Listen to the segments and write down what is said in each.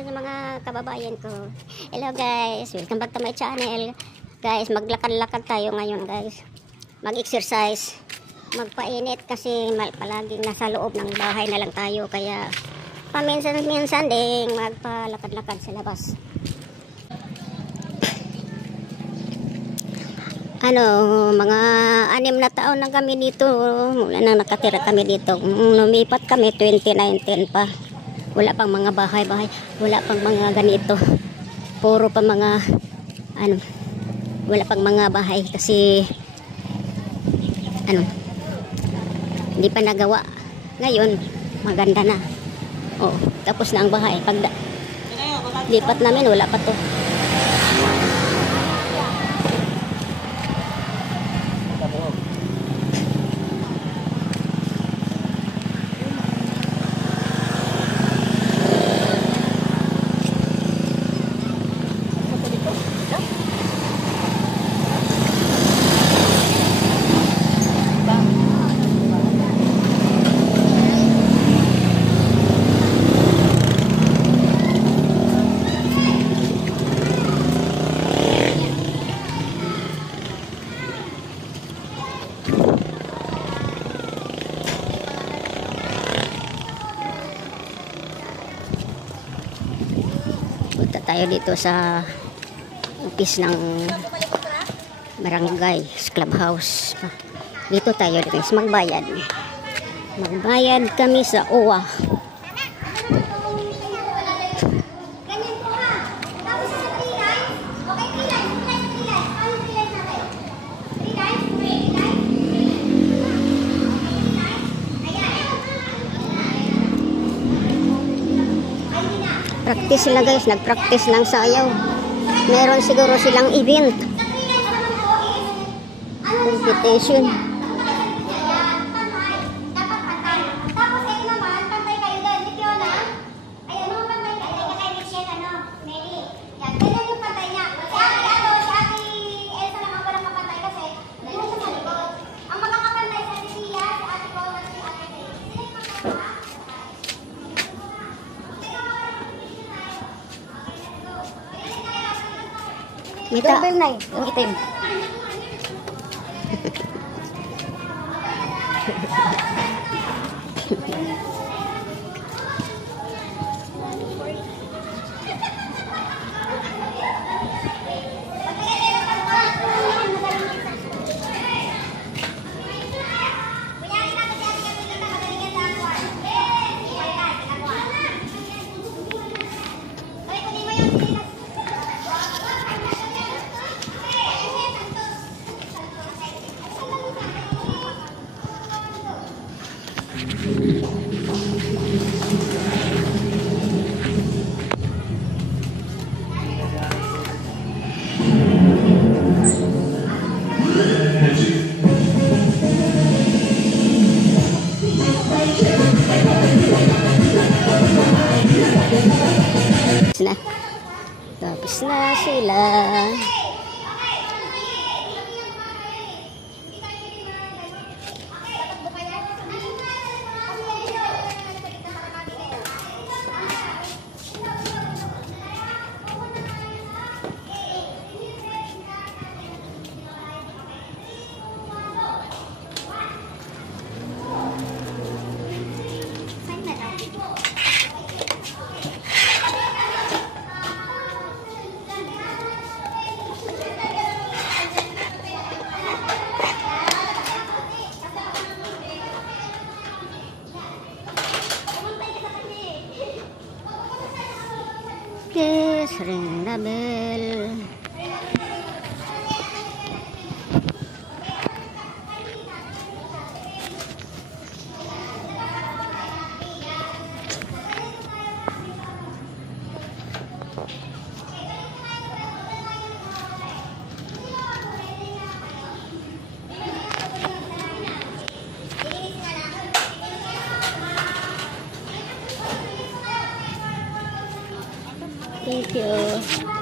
sa mga kababayan ko. Hello guys, welcome back to my channel. Guys, maglakad-lakad tayo ngayon guys. Mag-exercise, magpainit kasi palaging nasa loob ng bahay na lang tayo. Kaya paminsan-minsan ding magpalakad-lakad sa labas. Mga 6 na taon na kami dito. Mula nang nakatira kami dito. Lumipat kami 2019 pa. Wala pang mga bahay-bahay. Wala pang mga ganito. Puro pa mga wala pang mga bahay kasi hindi pa nagawa. Ngayon maganda na. Oh, tapos na ang bahay. Pag lipat namin wala pa to. Punta tayo dito sa office ng barangay, clubhouse. Dito tayo guys, magbayad. Magbayad kami sa OWA. Practice sila guys, nag-practice ng sayaw. Meron siguro silang event. Competition. Mita. Double na eh. Ang itim. Tapos na sila. Yes, ring the bell. Thank you.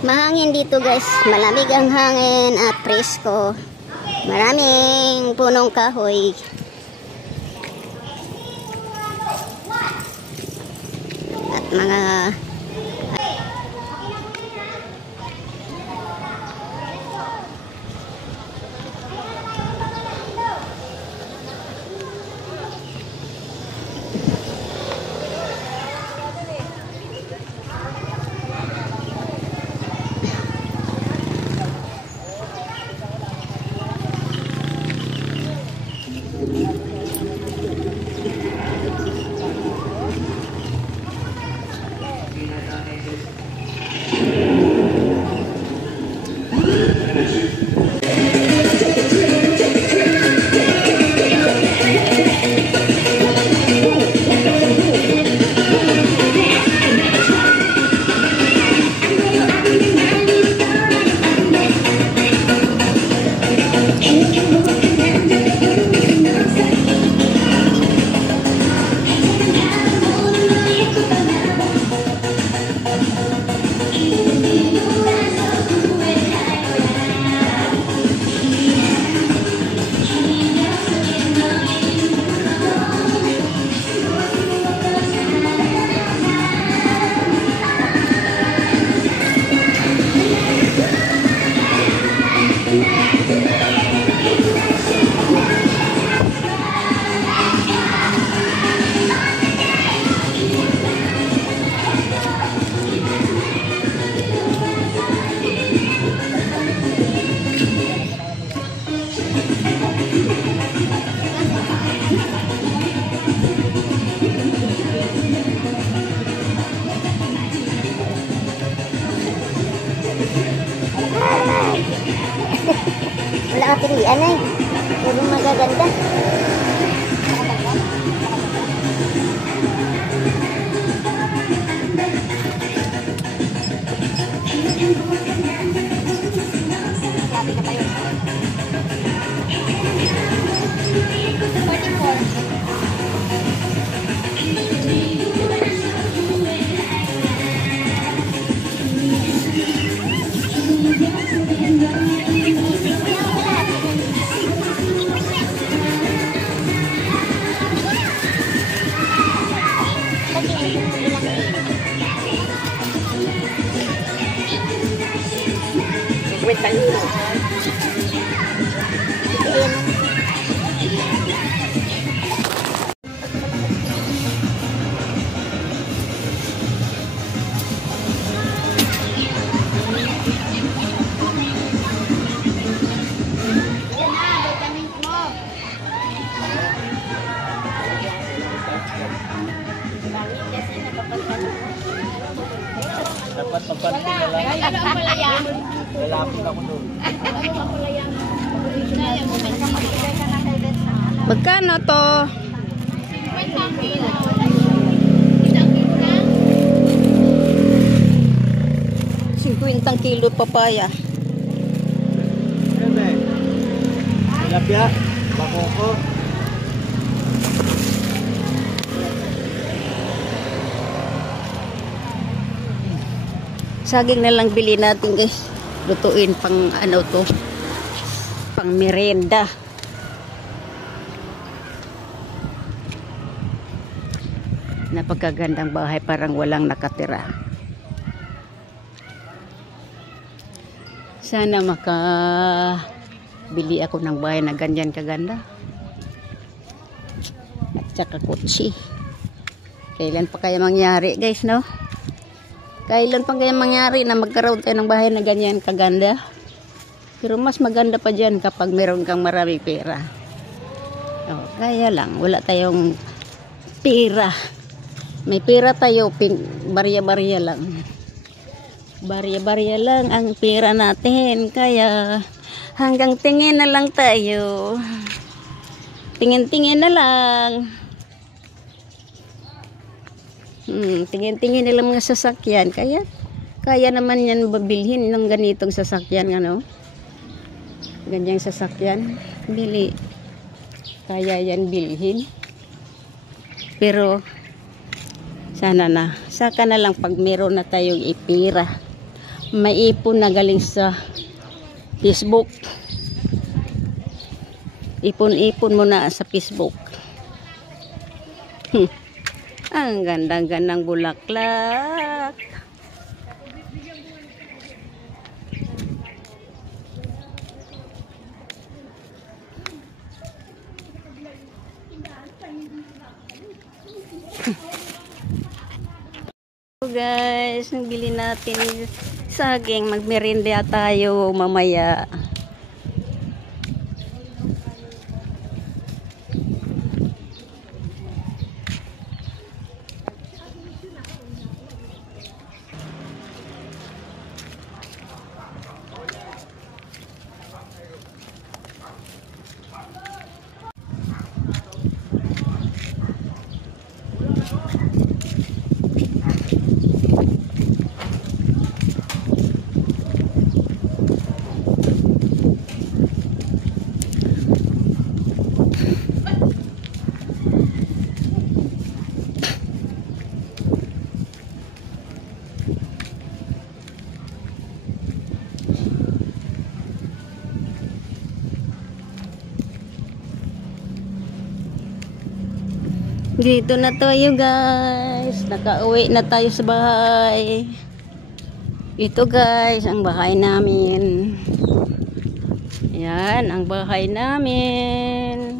Mahangin dito guys, malamig ang hangin at presko. Maraming punong kahoy. At mga wala ka pilihan ay. Puro magaganda. Sabi ka tayo. 50 euro. Dapat magpanting na lang. Ano ang palayan? Lalapit ako doon. Ano ang palayan? Magkano to? 50 kilo. Isang kilo lang? 50 kilo papaya. Siyempre. Tilapia. Bakoko. Saging na lang bili natin guys. Lutuin pang ano to. Pang merienda. Napakagandang bahay, parang walang nakatira. Sana makabili ako ng bahay na ganyan kaganda. At saka kutsi. Kailan pa kaya mangyari guys, no? Kailan pa kaya mangyari na magkaroon tayo ng bahay na ganyan kaganda? Pero mas maganda pa dyan kapag meron kang maraming pera. Oh, kaya lang, wala tayong pera. May pera tayo, barya-barya lang. Barya-barya lang ang pera natin. Kaya hanggang tingin na lang tayo. Tingin-tingin na lang. Tingin-tingin nila mga sasakyan. Kaya naman yan babilhin ng ganitong sasakyan. Ano? Ganyang sasakyan. Bili. Kaya yan bilhin. Pero sana na. Saka na lang pag meron na tayong ipira. May ipon na galing sa Facebook. Ipon-ipon mo na sa Facebook. Ang gandang-gandang bulaklak. So guys, nagbili natin saging, magmerinda tayo mamaya. Dito na tayo guys. Nakauwi na tayo sa bahay. Ito guys, ang bahay namin. Yan, ang bahay namin.